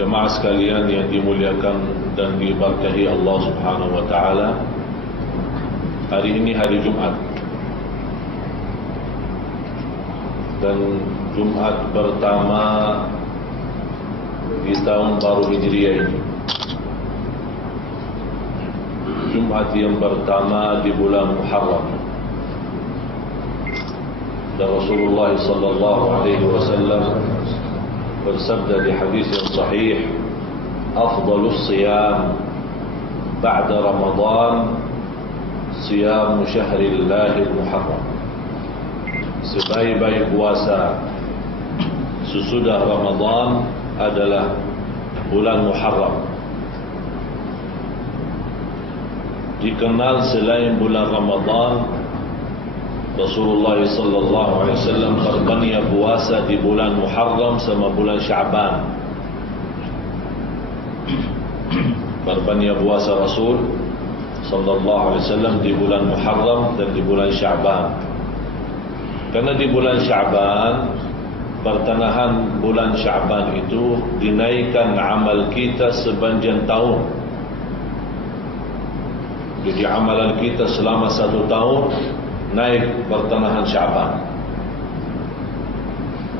Jemaah sekalian yang dimuliakan dan diberkahi Allah Subhanahu wa taala, hari ini hari Jumat, dan Jumat pertama di tahun baru Hijriah ini, Jumat yang pertama di bulan Muharram. Dan Rasulullah sallallahu alaihi wasallam bersabda di hadis yang sahih, afdalus siyam ba'da Ramadan siyam syahrillahil muharram. Sebaik-baik puasa sesudah Ramadan adalah bulan Muharram. Dikenal selain bulan Ramadan, Rasulullah sallallahu alaihi wasallam berbanyak puasa di bulan Muharram sama bulan Sya'ban. Berbanyak puasa Rasul sallallahu alaihi wasallam di bulan Muharram dan di bulan Sya'ban. Karena di bulan Sya'ban, pertengahan bulan Sya'ban itu dinaikkan amal kita sepanjang tahun. Jadi amalan kita selama 1 tahun naik pertengahan Sya'ban.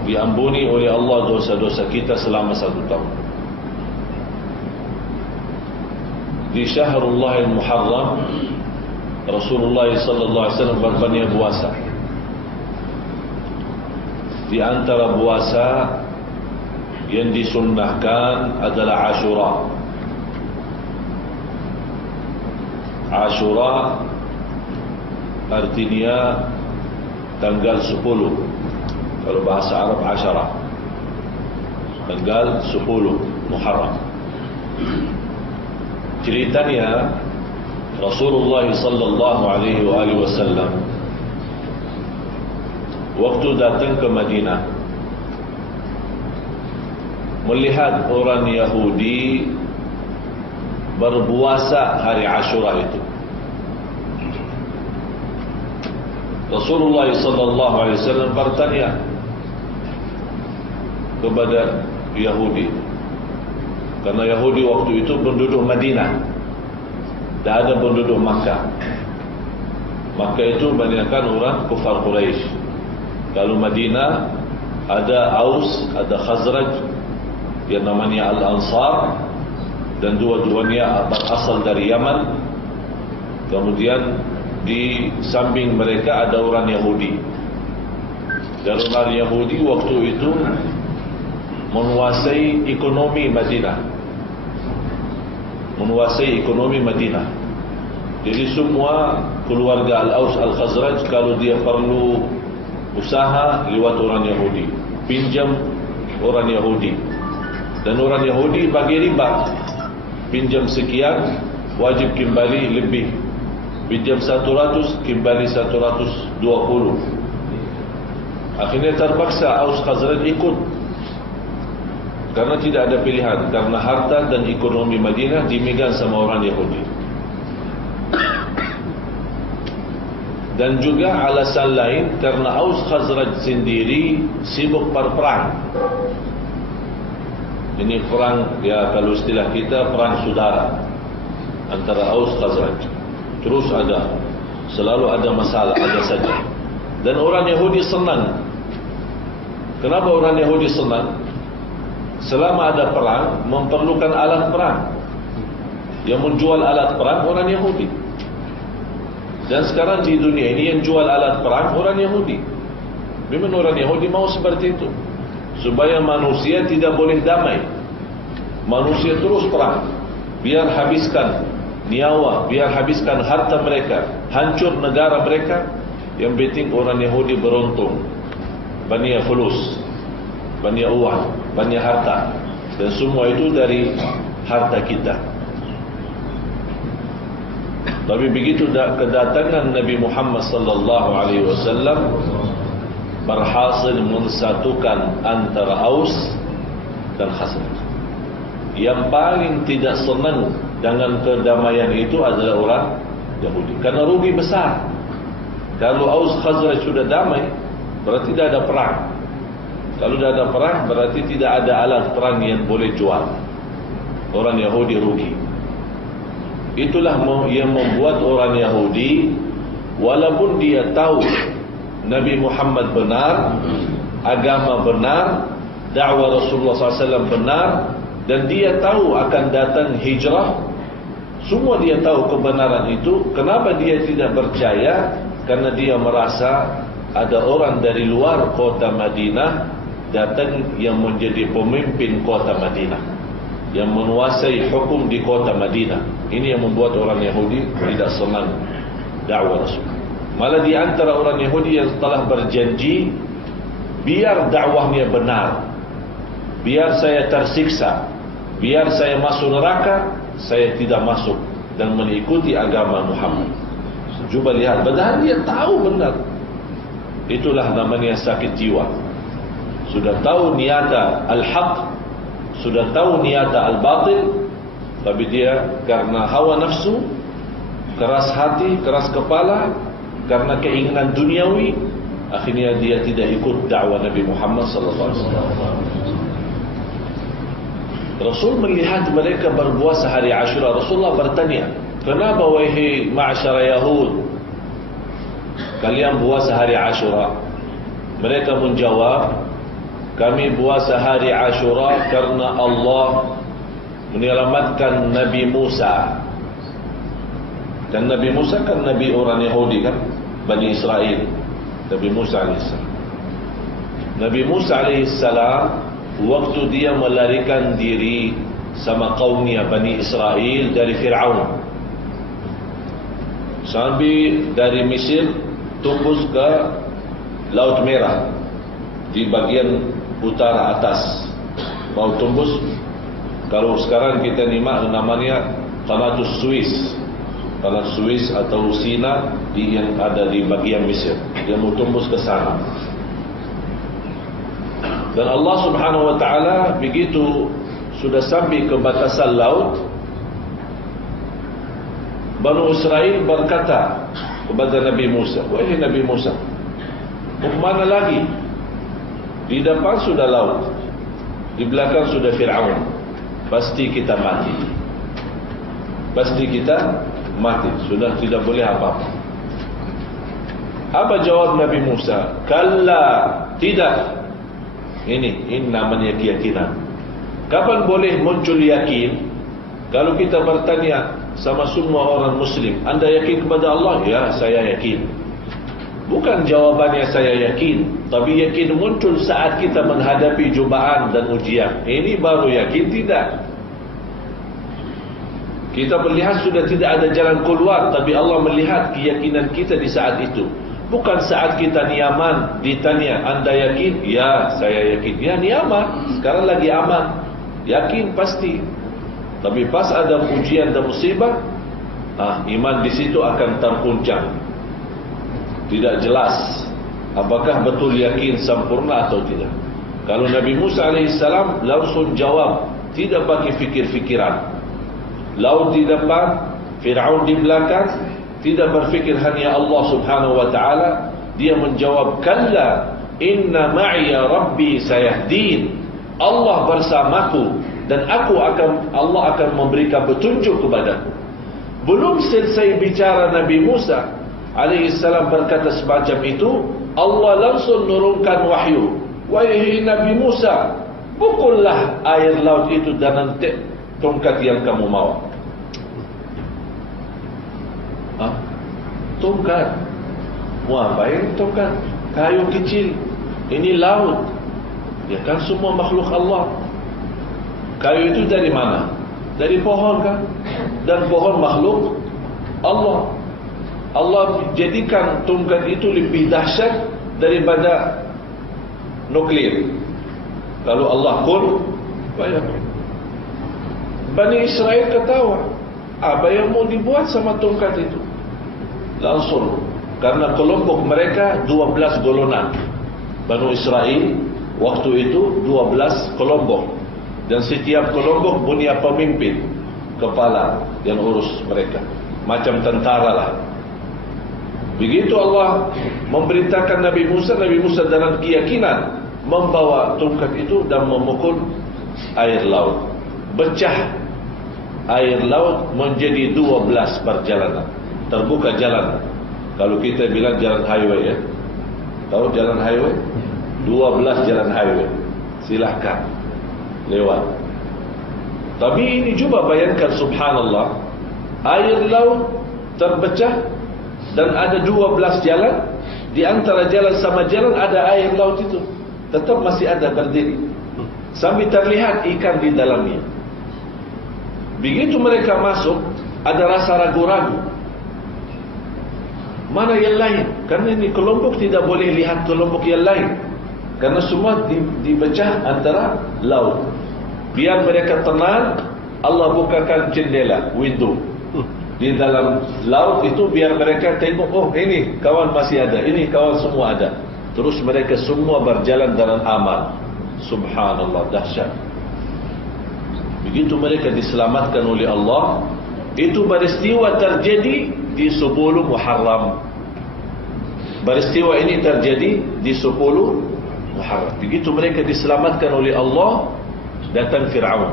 Diampuni oleh Allah dosa-dosa kita selama 1 tahun. Di Syahrullah al-Muharram, Rasulullah sallallahu alaihi wasallam berbanyak puasa. Di antara puasa yang disunnahkan adalah Ashura. Ashura artinya tanggal 10. Kalau bahasa Arab Asyara, tanggal 10 Muharram. Ceritanya Rasulullah sallallahu alaihi wasallam waktu datang ke Madinah, melihat orang Yahudi berpuasa hari Ashura itu. Rasulullah sallallahu alaihi wasallam bertanya kepada Yahudi, karena Yahudi waktu itu penduduk Madinah, tidak ada penduduk Makkah. Makkah itu banyakkan orang kufar Quraisy. Kalau Madinah ada Aus, ada Khazraj yang namanya Al-Ansar, dan dua-duanya berasal dari Yaman. Kemudian di samping mereka ada orang Yahudi. Dan orang Yahudi waktu itu menguasai ekonomi Madinah. Menguasai ekonomi Madinah. Jadi semua keluarga Al-Aus, Al-Khazraj, kalau dia perlu usaha lewat orang Yahudi, pinjam orang Yahudi. Dan orang Yahudi bagi riba. Pinjam sekian, wajib kembali lebih. Pinjam 100, kembali 120. Akhirnya terpaksa Aus Khazraj ikut, karena tidak ada pilihan, karena harta dan ekonomi Madinah dimegang sama orang Yahudi. Dan juga alasan lain, karena Aus Khazraj sendiri sibuk berperang. Ini perang, ya kalau istilah kita, perang saudara antara Aus Khazraj. Terus ada, selalu ada masalah, ada saja. Dan orang Yahudi senang. Kenapa orang Yahudi senang? Selama ada perang, memerlukan alat perang. Yang menjual alat perang orang Yahudi. Dan sekarang di dunia ini yang jual alat perang orang Yahudi. Memang orang Yahudi mau seperti itu, supaya manusia tidak boleh damai. Manusia terus perang, biar habiskan nyawa, biar habiskan harta mereka, hancur negara mereka. Yang penting orang Yahudi beruntung, banyak fulus, banyak uang, banyak harta, dan semua itu dari harta kita. Tapi begitu kedatangan Nabi Muhammad sallallahu alaihi wasallam, berhasil mensatukan antara Aus dan Khazraj. Yang paling tidak senang dengan kedamaian itu adalah orang Yahudi, karena rugi besar. Kalau Aus Khazraj sudah damai, berarti tidak ada perang. Kalau tidak ada perang, berarti tidak ada alat perang yang boleh jual. orang Yahudi rugi. Itulah yang membuat orang Yahudi, walaupun dia tahu Nabi Muhammad benar, agama benar, dakwah Rasulullah SAW benar, dan dia tahu akan datang hijrah, semua dia tahu kebenaran itu. Kenapa dia tidak percaya? Karena dia merasa ada orang dari luar kota Madinah datang yang menjadi pemimpin kota Madinah, yang menguasai hukum di kota Madinah. Ini yang membuat orang Yahudi tidak senang dakwah Rasul. Malah di antara orang Yahudi yang telah berjanji, biar dakwahnya benar, biar saya tersiksa, biar saya masuk neraka, saya tidak masuk dan mengikuti agama Muhammad. Cuba lihat, padahal dia tahu benar. Itulah namanya sakit jiwa. Sudah tahu niata al-haq, sudah tahu niata al-batil, tapi dia karena hawa nafsu, keras hati, keras kepala, karena keinginan duniawi, akhirnya dia tidak ikut dakwah Nabi Muhammad SAW. Rasul melihat mereka berpuasa hari Ashura. Rasulullah bertanya, kenapa wahai ma'asyara Yahud, kalian puasa hari Ashura? Mereka menjawab, kami puasa hari Ashura karena Allah menyelamatkan Nabi Musa. Dan Nabi Musa kan Nabi orang Yahudi kan, Bani Israel. Nabi Musa AS. Nabi Musa AS, waktu dia melarikan diri sama kaumnya Bani Israel dari Fir'aun, sampai dari Mesir tembus ke Laut Merah di bagian utara atas, mau tembus. Kalau sekarang kita namanya Qanatus Suez, Qanatus Suez atau Sina yang ada di bagian Mesir. Dia mau tembus ke sana. Dan Allah Subhanahu wa taala begitu sudah sampai ke batasan laut, Bani Israel berkata kepada Nabi Musa, wahai Nabi Musa, mau kemana lagi? Di depan sudah laut, di belakang sudah Fir'aun. Pasti kita mati. Pasti kita mati. Sudah tidak boleh apa-apa. Apa jawab Nabi Musa? Kalla, tidak. Ini namanya keyakinan. Kapan boleh muncul yakin? Kalau kita bertanya sama semua orang Muslim, anda yakin kepada Allah? Ya, saya yakin. Bukan jawabannya saya yakin, tapi yakin muncul saat kita menghadapi cubaan dan ujian. Ini baru yakin tidak. Kita melihat sudah tidak ada jalan keluar, tapi Allah melihat keyakinan kita di saat itu. Bukan saat kita nyaman ditanya, anda yakin? Ya, saya yakin. Ya, nyaman. Sekarang lagi aman. Yakin pasti. Tapi pas ada ujian dan musibah, iman di situ akan terpuncang. Tidak jelas apakah betul yakin sempurna atau tidak. Kalau Nabi Musa AS langsung jawab, tidak pakai fikir-fikiran. Laut di depan, Fir'aun di belakang, tidak berfikir hanya Allah Subhanahu wa ta'ala. Dia menjawab, kalla inna ma'iya rabbi sayahdin. Allah bersamaku dan Allah akan memberikan petunjuk kepadaku. Belum selesai bicara Nabi Musa alaihissalam berkata semacam itu, Allah langsung nurunkan wahyu. Wahai Nabi Musa, pukullah air laut itu dengan tongkat yang kamu mau. Tongkat? Mau apain tongkat? Kayu kecil. Ini laut. Ya kan semua makhluk Allah. Kayu itu dari mana? Dari pohon kan? Dan pohon makhluk Allah. Allah jadikan tongkat itu lebih dahsyat daripada nuklir. Kalau Allah kun, Bani Israel ketawa. Apa yang mau dibuat sama tongkat itu? Langsung, karena kelompok mereka 12 golongan. Bani Israel waktu itu 12 kelompok, dan setiap kelompok punya pemimpin, kepala yang urus mereka, macam tentara lah. Begitu Allah memberitakan Nabi Musa dalam keyakinan membawa tongkat itu dan memukul air laut, pecah air laut menjadi 12 perjalanan. Terbuka jalan. Kalau kita bilang jalan highway, ya, tahu jalan highway? 12 jalan highway, silahkan lewat. Tapi ini cuba bayangkan, subhanallah, air laut terpecah dan ada 12 jalan. Di antara jalan sama jalan ada air laut itu, tetap masih ada berdiri, sambil terlihat ikan di dalamnya. Begitu mereka masuk, ada rasa ragu-ragu, mana yang lain? Karena ini kelompok tidak boleh lihat kelompok yang lain, karena semua dipecah antara laut. Biar mereka tenang, Allah bukakan jendela, window di dalam laut itu, biar mereka tengok, oh ini kawan masih ada, ini kawan semua ada. Terus mereka semua berjalan dengan aman. Subhanallah, dahsyat. Begitu mereka diselamatkan oleh Allah. Itu peristiwa terjadi di 10 Muharram. Peristiwa ini terjadi di 10 Muharram. Begitu mereka diselamatkan oleh Allah, datang Fir'aun.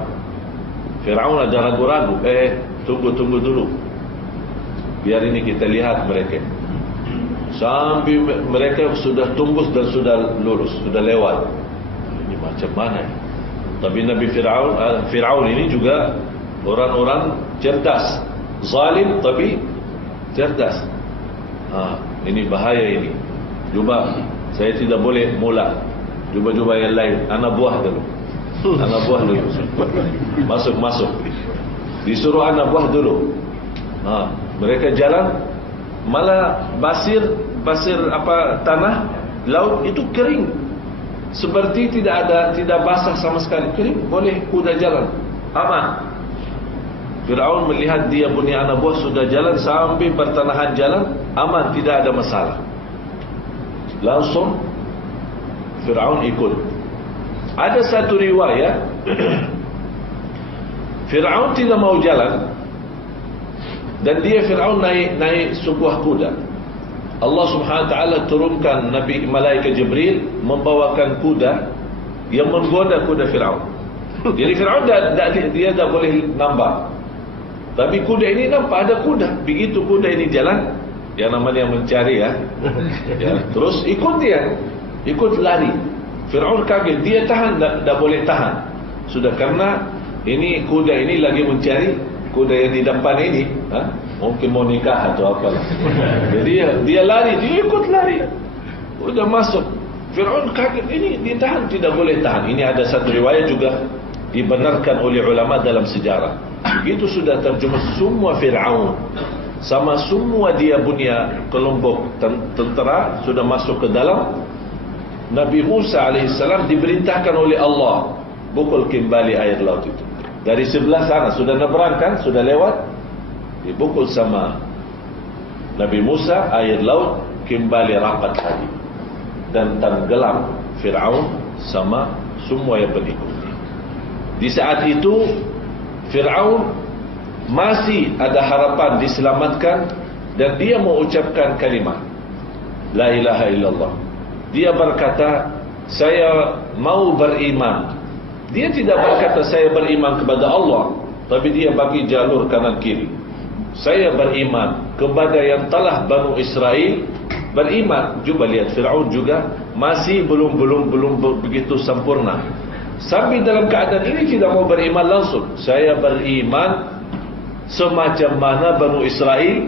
Fir'aun ada ragu-ragu, tunggu dulu, biar ini kita lihat mereka. Sampai mereka sudah tembus dan sudah lurus, sudah lewat. Ini macam mana? Tapi Nabi Fir'aun ini juga orang-orang cerdas, zalim tapi cerdas. Ini bahaya ini. Cuba, saya tidak boleh mula. Cuba yang lain, anak buah dulu. Anak buah dulu. Masuk. Disuruh anak buah dulu. Mereka jalan, malah basir tanah laut itu kering, seperti tidak basah sama sekali, kering. Boleh kuda jalan, aman. Fir'aun melihat dia punya anak buah sudah jalan sampai pertengahan jalan, aman, tidak ada masalah. Langsung Fir'aun ikut. Ada satu riwayat Fir'aun tidak mau jalan, dan Fir'aun naik sebuah kuda. Allah subhanahu wa ta'ala turunkan Nabi Malaikat Jibril membawakan kuda yang menggoda kuda Fir'aun. Jadi Fir'aun dia tak boleh nampak, tapi kuda ini nampak ada kuda. Begitu kuda ini jalan, yang namanya mencari, ya, terus ikut lari. Fir'aun kaget, dia tahan, tak boleh tahan. Sudah, karena ini kuda ini lagi mencari kuda yang di depan ini, mungkin mau nikah atau apa. Jadi dia lari, dia ikut lari. Udah masuk, Fir'aun kaget, ini ditahan, tidak boleh tahan. Ini ada satu riwayat juga dibenarkan oleh ulama dalam sejarah. Begitu sudah terjemah semua Fir'aun sama semua dia punya kelompok tentera sudah masuk ke dalam, Nabi Musa alaihissalam diperintahkan oleh Allah pukul kembali air laut itu. Dari sebelah sana sudah nyebrangkan, sudah lewat, dipukul sama Nabi Musa, air laut kembali rapat lagi, dan tenggelam Fir'aun sama semua yang pengikutnya. Di saat itu Fir'aun masih ada harapan diselamatkan, dan dia mengucapkan kalimat La ilaha illallah. Dia berkata, saya mau beriman. Dia tidak berkata saya beriman kepada Allah, tapi dia bagi jalur kanan kiri. Saya beriman kepada yang telah Banu Israel beriman. Cuba lihat, Fir'aun juga masih belum begitu sempurna. Sampai dalam keadaan ini tidak mau beriman langsung. Saya beriman semacam mana Banu Israel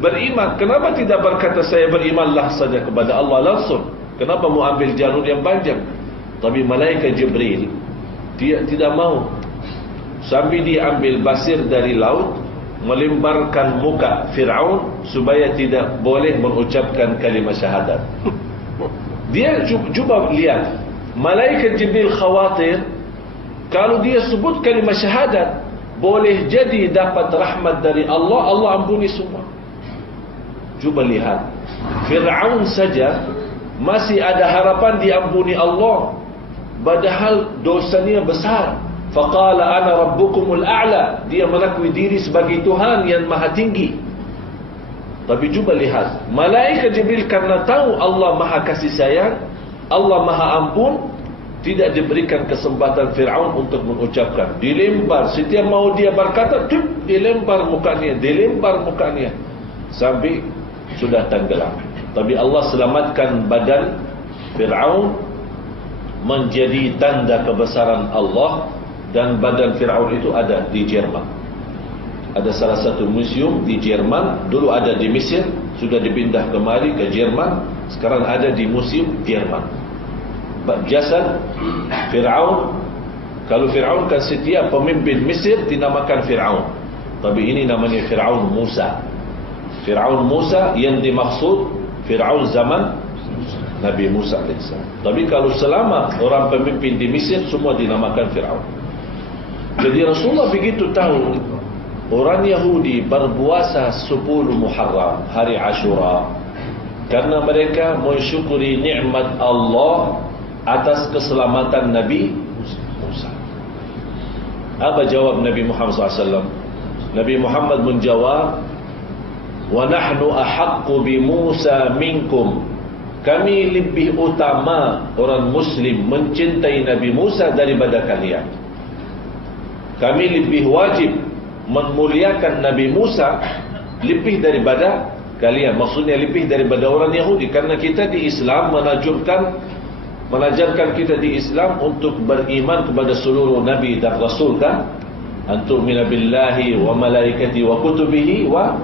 beriman. Kenapa tidak berkata saya berimanlah saja kepada Allah langsung? Kenapa mau ambil jalur yang panjang? Tapi Malaikat Jibril dia tidak mau. Sampai dia ambil basir dari laut, melemparkan muka Fir'aun supaya tidak boleh mengucapkan kalimat syahadat. Dia cuba lihat, Malaikat Jibril khawatir kalau dia sebut kalimat syahadat, boleh jadi dapat rahmat dari Allah, Allah ampuni semua. Cuba lihat, Fir'aun saja masih ada harapan diampuni Allah, padahal dosanya besar. Faqala ana rabbukumul a'la. Dia mengakui diri sebagai Tuhan yang maha tinggi. Tapi cuba lihat, Malaikat Jibril karena tahu Allah maha kasih sayang, Allah maha ampun, tidak diberikan kesempatan Fir'aun untuk mengucapkan. Dilempar, setiap mau dia berkata, dilempar mukanya, sampai sudah tenggelam. Tapi Allah selamatkan badan Fir'aun menjadi tanda kebesaran Allah, dan badan Fir'aun itu ada di Jerman. Ada salah satu museum di Jerman, dulu ada di Mesir, sudah dipindah kemari ke Jerman, sekarang ada di museum Jerman. Jasad Fir'aun, kalau Fir'aun kan setiap pemimpin Mesir dinamakan Fir'aun, tapi ini namanya Fir'aun Musa. Fir'aun Musa yang dimaksud Fir'aun zaman Nabi Musa AS. Tapi kalau selama orang pemimpin di Mesir semua dinamakan Fir'aun. Jadi Rasulullah begitu tahu orang Yahudi berpuasa 10 Muharram, hari Ashura, karena mereka mensyukuri nikmat Allah atas keselamatan Nabi Musa. Apa jawab Nabi Muhammad SAW? Nabi Muhammad menjawab, wa nahnu ahaqqu bi Musa minkum. Kami lebih utama orang Muslim mencintai Nabi Musa daripada kalian. Kami lebih wajib memuliakan Nabi Musa lebih daripada kalian. Maksudnya lebih daripada orang Yahudi. Karena kita di Islam menajarkan kita di Islam untuk beriman kepada seluruh Nabi dan Rasul, kan? Antu'mina billahi wa malaikati wa kutubihi wa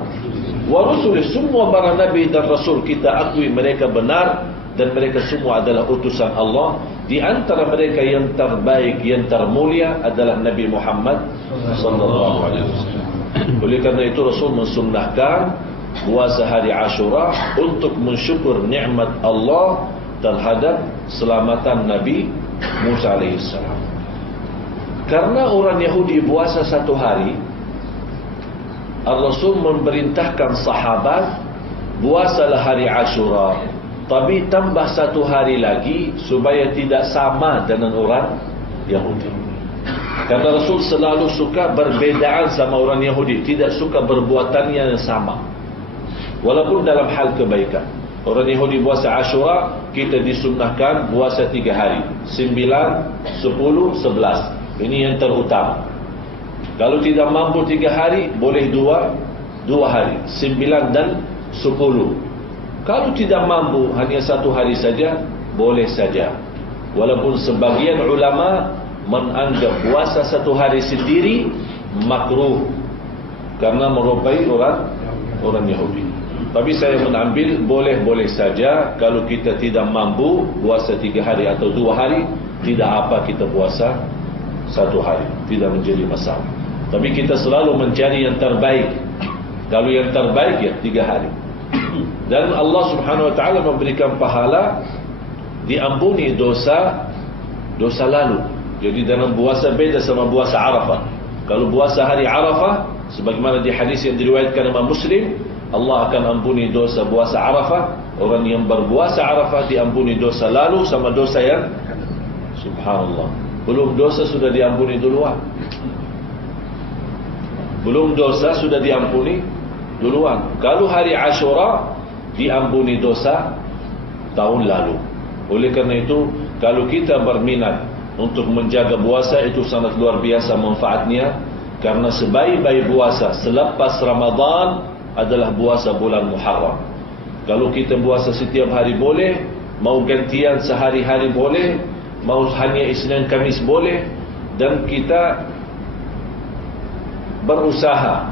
rusulih. Semua para Nabi dan Rasul kita akui mereka benar, dan mereka semua adalah utusan Allah. Di antara mereka yang terbaik, yang termulia adalah Nabi Muhammad sallallahu alaihi wasallam. Oleh karena itu Rasul mensunnahkan puasa hari Ashura untuk mensyukur nikmat Allah terhadap selamatan Nabi Musa alaihissalam. Karena orang Yahudi puasa 1 hari, Rasul memerintahkan sahabat puasalah hari Ashura, tapi tambah 1 hari lagi supaya tidak sama dengan orang Yahudi. Karena Rasul selalu suka berbedaan sama orang Yahudi, tidak suka perbuatannya yang sama, walaupun dalam hal kebaikan. Orang Yahudi puasa Ashura, kita disunnahkan puasa 3 hari, 9, 10, 11. Ini yang terutama. Kalau tidak mampu 3 hari, boleh 2 hari, 9 dan 10. Kalau tidak mampu hanya 1 hari saja, boleh saja. Walaupun sebagian ulama menganggap puasa 1 hari sendiri makruh karena merupai orang Yahudi. Tapi saya menambil boleh-boleh saja. Kalau kita tidak mampu puasa 3 hari atau 2 hari, tidak apa kita puasa 1 hari, tidak menjadi masalah. Tapi kita selalu mencari yang terbaik. Kalau yang terbaik ya 3 hari. Dan Allah Subhanahu wa taala memberikan pahala, diampuni dosa lalu. Jadi dalam puasa beda sama puasa Arafah. Kalau puasa hari Arafah, sebagaimana di hadis yang diriwayatkan Imam Muslim, Allah akan ampuni dosa puasa Arafah. Orang yang berpuasa Arafah diampuni dosa lalu sama dosa yang, subhanallah, belum dosa sudah diampuni duluan. Belum dosa sudah diampuni duluan. Kalau hari Ashura diampuni dosa tahun lalu. Oleh karena itu, kalau kita berminat untuk menjaga puasa, itu sangat luar biasa manfaatnya. Karena sebaik-baik puasa selepas Ramadan adalah puasa bulan Muharram. Kalau kita puasa setiap hari boleh, mau gantian sehari-hari boleh, mau hanya Isnin Kamis boleh. Dan kita berusaha,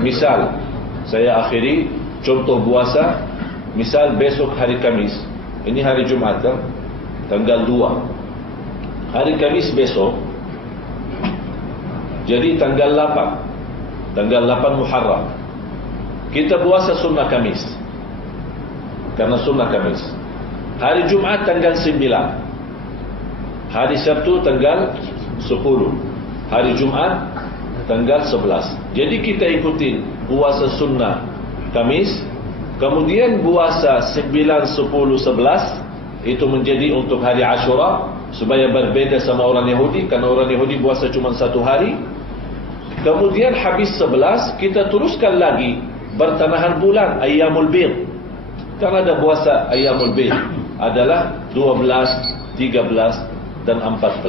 misal saya akhiri contoh puasa, misal besok hari Kamis, ini hari Jumat kan, tanggal 2, hari Kamis besok, jadi tanggal 8 Muharram kita puasa sunnah Kamis, karena sunnah Kamis. Hari Jumat tanggal 9, hari Sabtu tanggal 10, hari Jumat tanggal 11. Jadi kita ikutin puasa sunnah Kamis, kemudian puasa 9, 10, 11 itu menjadi untuk hari Ashura, supaya berbeda sama orang Yahudi. Karena orang Yahudi puasa cuma 1 hari. Kemudian habis 11 kita teruskan lagi bertanahan bulan Ayyamul Bid. Karena ada puasa Ayyamul Bid adalah 12, 13, dan 14.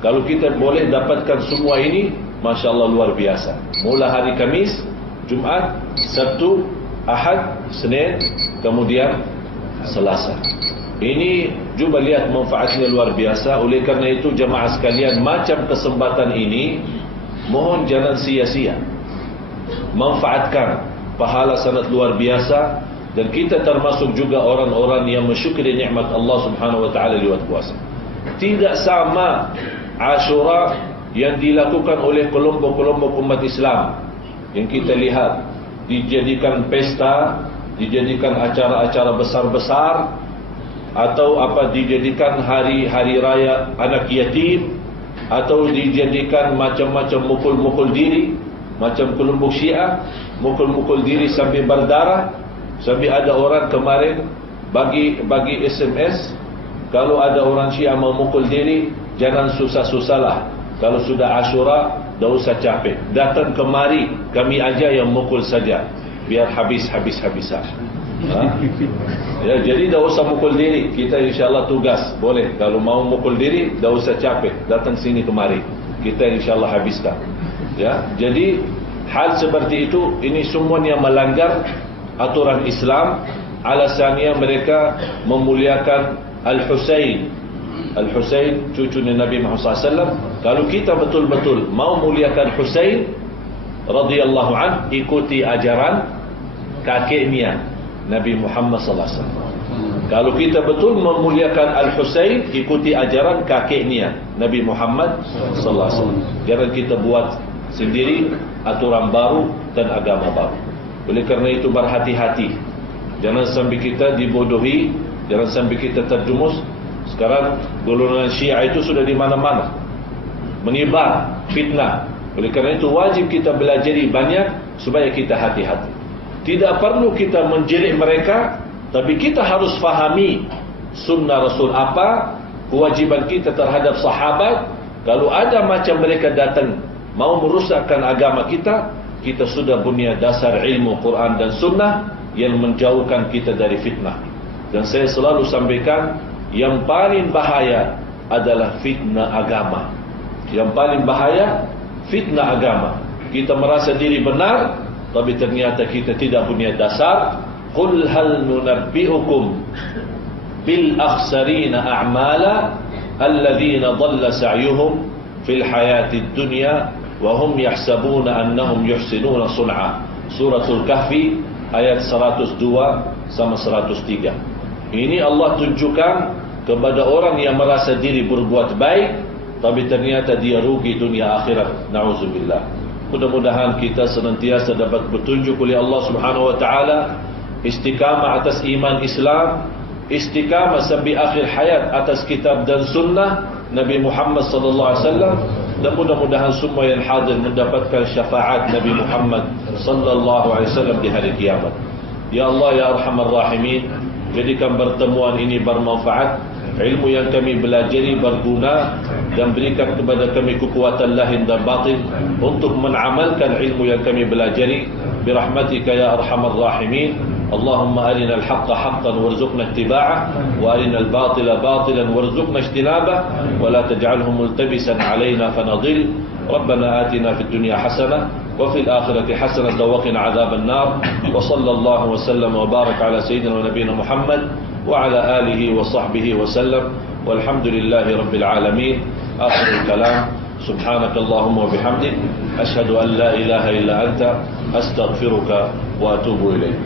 Kalau kita boleh dapatkan semua ini, Masya Allah luar biasa. Mula hari Kamis, Jumaat, Sabtu, Ahad, Senin, kemudian Selasa. Ini cuba lihat manfaatnya luar biasa. Oleh kerana itu jemaah sekalian, macam kesempatan ini mohon jangan sia-sia. Manfaatkan, pahala sangat luar biasa. Dan kita termasuk juga orang-orang yang mensyukuri nikmat Allah Subhanahu wa taala lewat puasa. Tidak sama Ashura yang dilakukan oleh kelompok-kelompok umat Islam yang kita lihat dijadikan pesta, dijadikan acara-acara besar-besar, atau dijadikan hari-hari raya anak yatim, atau dijadikan macam-macam mukul-mukul diri, macam kelompok Syiah mukul-mukul diri sambil berdarah. Sambil ada orang kemarin bagi SMS, kalau ada orang Syiah mau mukul diri, jangan susah-susahlah. Kalau sudah Ashura, dah usah capek. Datang kemari, kami aja yang mukul saja, biar habis-habisan. Ya, jadi dah usah mukul diri. Kita insyaAllah tugas, boleh. Kalau mau mukul diri, dah usah capek. Datang sini kemari, kita insyaAllah habiskan. Ya, jadi hal seperti itu, ini semuanya melanggar aturan Islam. Alasannya mereka memuliakan Al-Husain. Al-Husain cucunya Nabi Muhammad SAW. Kalau kita betul-betul mau muliakan Husain radhiyallahu an, ikuti ajaran kakeknya Nabi Muhammad SAW. Kalau kita betul memuliakan Al-Husain, ikuti ajaran kakeknya Nabi Muhammad SAW. Jangan kita buat sendiri aturan baru dan agama baru. Oleh kerana itu berhati-hati, jangan sampai kita dibodohi, jangan sampai kita terjumus. Sekarang golongan Syiah itu sudah di mana-mana, menyebar fitnah. Oleh kerana itu wajib kita belajar banyak supaya kita hati-hati. Tidak perlu kita menjerit mereka, tapi kita harus fahami sunnah Rasul apa, kewajiban kita terhadap sahabat. Kalau ada macam mereka datang mau merusakkan agama kita, kita sudah punya dasar ilmu Quran dan Sunnah yang menjauhkan kita dari fitnah. Dan saya selalu sampaikan, yang paling bahaya adalah fitnah agama. Yang paling bahaya fitnah agama. Kita merasa diri benar, tapi ternyata kita tidak punya dasar. Qul hal nunabbi'ukum bil akhsarina a'mala alladhina dhalla sa'yuhum fil hayatid dunya wa hum yahsabuna annahum yuhsinuna sun'a. Suratul Kahfi ayat 102 sama 103. Ini Allah tunjukkan kepada orang yang merasa diri berbuat baik, tapi ternyata dia rugi dunia akhirat. Na'udzubillah. Mudah-mudahan kita senantiasa dapat petunjuk oleh Allah Subhanahu wa taala, istiqamah atas iman Islam, istiqamah sampai akhir hayat atas kitab dan sunnah Nabi Muhammad sallallahu alaihi wasallam. Dan mudah-mudahan semua yang hadir mendapatkan syafaat Nabi Muhammad sallallahu alaihi wasallam di hari kiamat. Ya Allah ya Arhamar Rahimin, jadikan pertemuan ini bermanfaat, ilmu yang kami belajari berguna, dan berikan kepada kami kekuatan lahir dan batin untuk mengamalkan ilmu yang kami belajari. Birahmatika ya Arhamar Rahimin. Allahumma arina al-haqqa haqqan warzuqna ittiba'ah, wa arina al-batila batilan warzuqna ijtinabah, wa la taj'alhu multabisan alayna fanadil. Rabbana atina fid dunya hasanah wa fil akhirati hasanah wa qina adzaban nar. Wa sallallahu wa sallam wa baraka ala sayyidina wa nabiyyina Muhammad wa ala alihi wa sahbihi wa sallam. Walhamdulillahi rabbil alamin. Akhirul kalam. Subhanakallahumma wa bihamdik, ashhadu an la ilaha illa anta, astaghfiruka wa atubu ilayk.